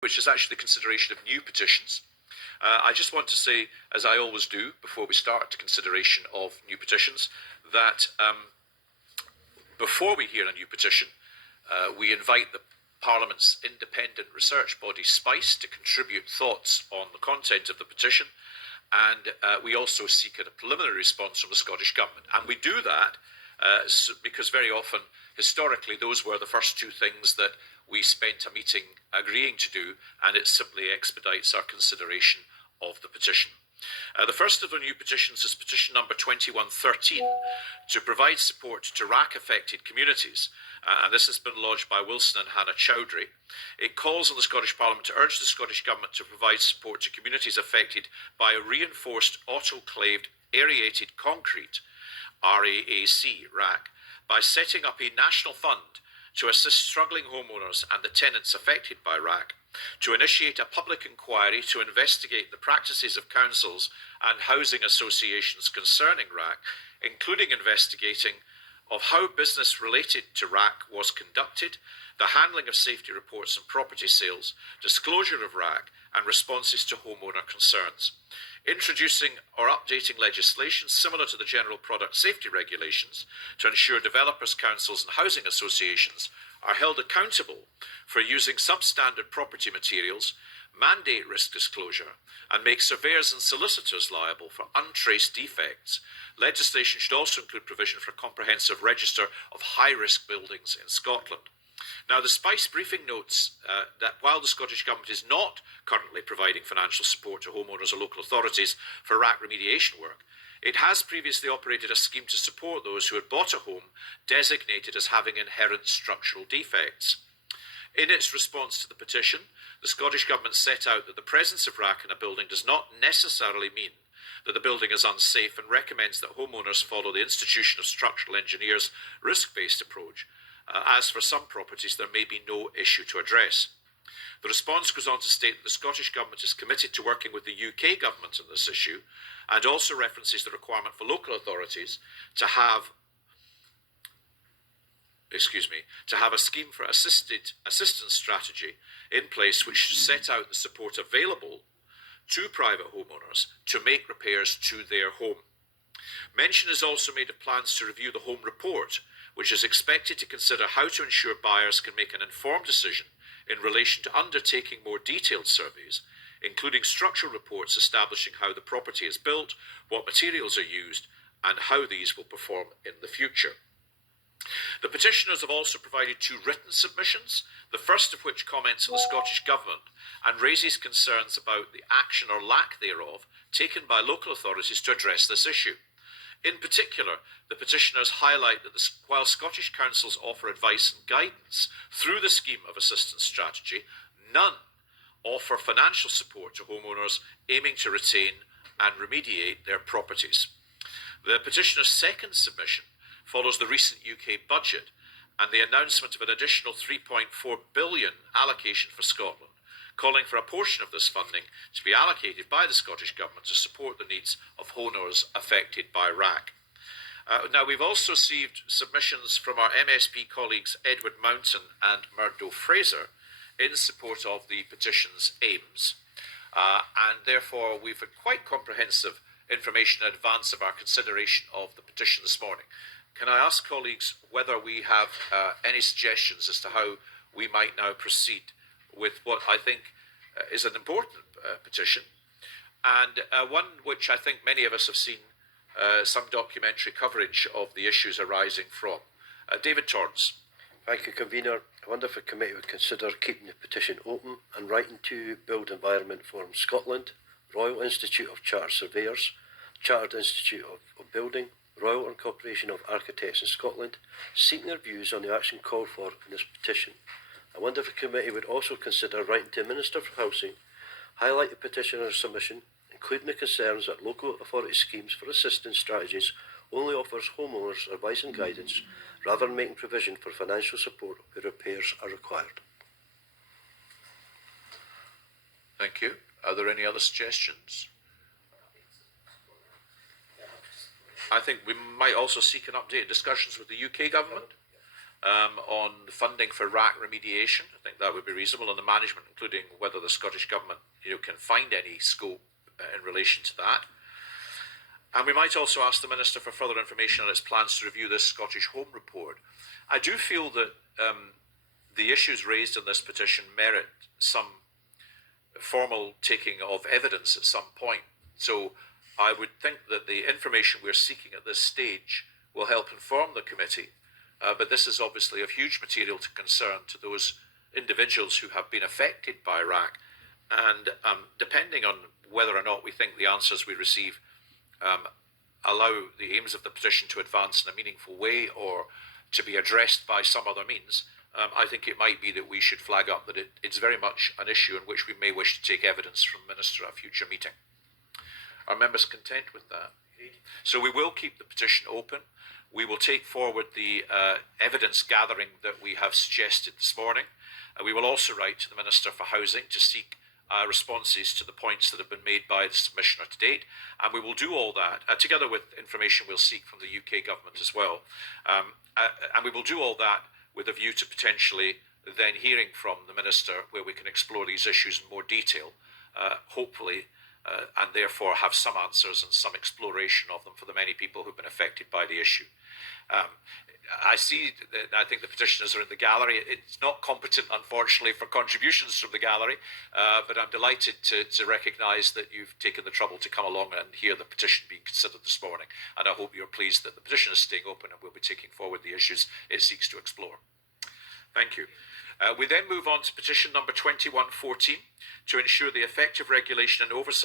which is actually the consideration of new petitions. I just want to say, as I always do before we start the consideration of new petitions, that before we hear a new petition, we invite the Parliament's independent research body, SPICE, to contribute thoughts on the content of the petition, and we also seek a preliminary response from the Scottish Government. And we do that because very often, historically, those were the first two things that we spent a meeting agreeing to do, and it simply expedites our consideration of the petition. The first of the new petitions is petition number 2113 to provide support to RAAC-affected communities. And this has been lodged by Wilson and Hannah Chowdhry. It calls on the Scottish Parliament to urge the Scottish Government to provide support to communities affected by a reinforced autoclaved aerated concrete, RAAC, by setting up a national fund to assist struggling homeowners and the tenants affected by RAAC, to initiate a public inquiry to investigate the practices of councils and housing associations concerning RAAC, including investigating of how business related to RAAC was conducted, the handling of safety reports and property sales, disclosure of RAAC, and responses to homeowner concerns. Introducing or updating legislation similar to the General Product Safety Regulations to ensure developers, councils and housing associations are held accountable for using substandard property materials, mandate risk disclosure, and make surveyors and solicitors liable for untraced defects. Legislation should also include provision for a comprehensive register of high-risk buildings in Scotland. Now, the SPICE briefing notes that while the Scottish Government is not currently providing financial support to homeowners or local authorities for RAAC remediation work, it has previously operated a scheme to support those who had bought a home designated as having inherent structural defects. In its response to the petition, the Scottish Government set out that the presence of RAAC in a building does not necessarily mean that the building is unsafe, and recommends that homeowners follow the Institution of Structural Engineers risk-based approach, as for some properties there may be no issue to address. The response goes on to state that the Scottish Government is committed to working with the UK Government on this issue, and also references the requirement for local authorities to have a scheme for assistance strategy in place which should set out the support available to private homeowners to make repairs to their home. Mention is also made of plans to review the home report, which is expected to consider how to ensure buyers can make an informed decision in relation to undertaking more detailed surveys, including structural reports establishing how the property is built, what materials are used, and how these will perform in the future. The petitioners have also provided two written submissions, the first of which comments on the Scottish Government and raises concerns about the action or lack thereof taken by local authorities to address this issue. In particular, the petitioners highlight that while Scottish councils offer advice and guidance through the scheme of assistance strategy, none offer financial support to homeowners aiming to retain and remediate their properties. The petitioner's second submission follows the recent UK budget and the announcement of an additional £3.4 billion allocation for Scotland, calling for a portion of this funding to be allocated by the Scottish Government to support the needs of homeowners affected by RAAC. Now, we've also received submissions from our MSP colleagues Edward Mountain and Murdo Fraser in support of the petition's aims, and therefore we've had quite comprehensive information in advance of our consideration of the petition this morning. Can I ask colleagues whether we have any suggestions as to how we might now proceed with what I think is an important petition, and one which I think many of us have seen some documentary coverage of the issues arising from. David Torrance. Thank you, Convener. I wonder if the committee would consider keeping the petition open and writing to Build Environment Forum Scotland, Royal Institute of Chartered Surveyors, Chartered Institute of Building, Royal Incorporation of Architects in Scotland, seeking their views on the action called for in this petition. I wonder if the committee would also consider writing to the Minister for Housing, highlight the petitioner's submission, including the concerns that local authority schemes for assistance strategies only offers homeowners advice and guidance, rather than making provision for financial support where repairs are required. Thank you. Are there any other suggestions? I think we might also seek an update discussions with the UK Government. on funding for RAAC remediation. I think that would be reasonable, and the management, including whether the Scottish Government can find any scope in relation to that. And we might also ask the Minister for further information on its plans to review this Scottish Home Report. I do feel that the issues raised in this petition merit some formal taking of evidence at some point. So I would think that the information we're seeking at this stage will help inform the committee, but this is obviously of huge material to concern to those individuals who have been affected by RAAC. And depending on whether or not we think the answers we receive allow the aims of the petition to advance in a meaningful way or to be addressed by some other means, I think it might be that we should flag up that it's very much an issue in which we may wish to take evidence from the Minister at a future meeting. Are members content with that? So we will keep the petition open. We will take forward the evidence gathering that we have suggested this morning. We will also write to the Minister for Housing to seek responses to the points that have been made by the Commissioner to date. And we will do all that, together with information we'll seek from the UK Government as well. And we will do all that with a view to potentially then hearing from the Minister where we can explore these issues in more detail, hopefully, and therefore have some answers and some exploration of them for the many people who've been affected by the issue. I think the petitioners are in the gallery. It's not competent, unfortunately, for contributions from the gallery, but I'm delighted to recognise that you've taken the trouble to come along and hear the petition being considered this morning. And I hope you're pleased that the petition is staying open and we'll be taking forward the issues it seeks to explore. Thank you. We then move on to petition number 2114 to ensure the effective regulation and oversight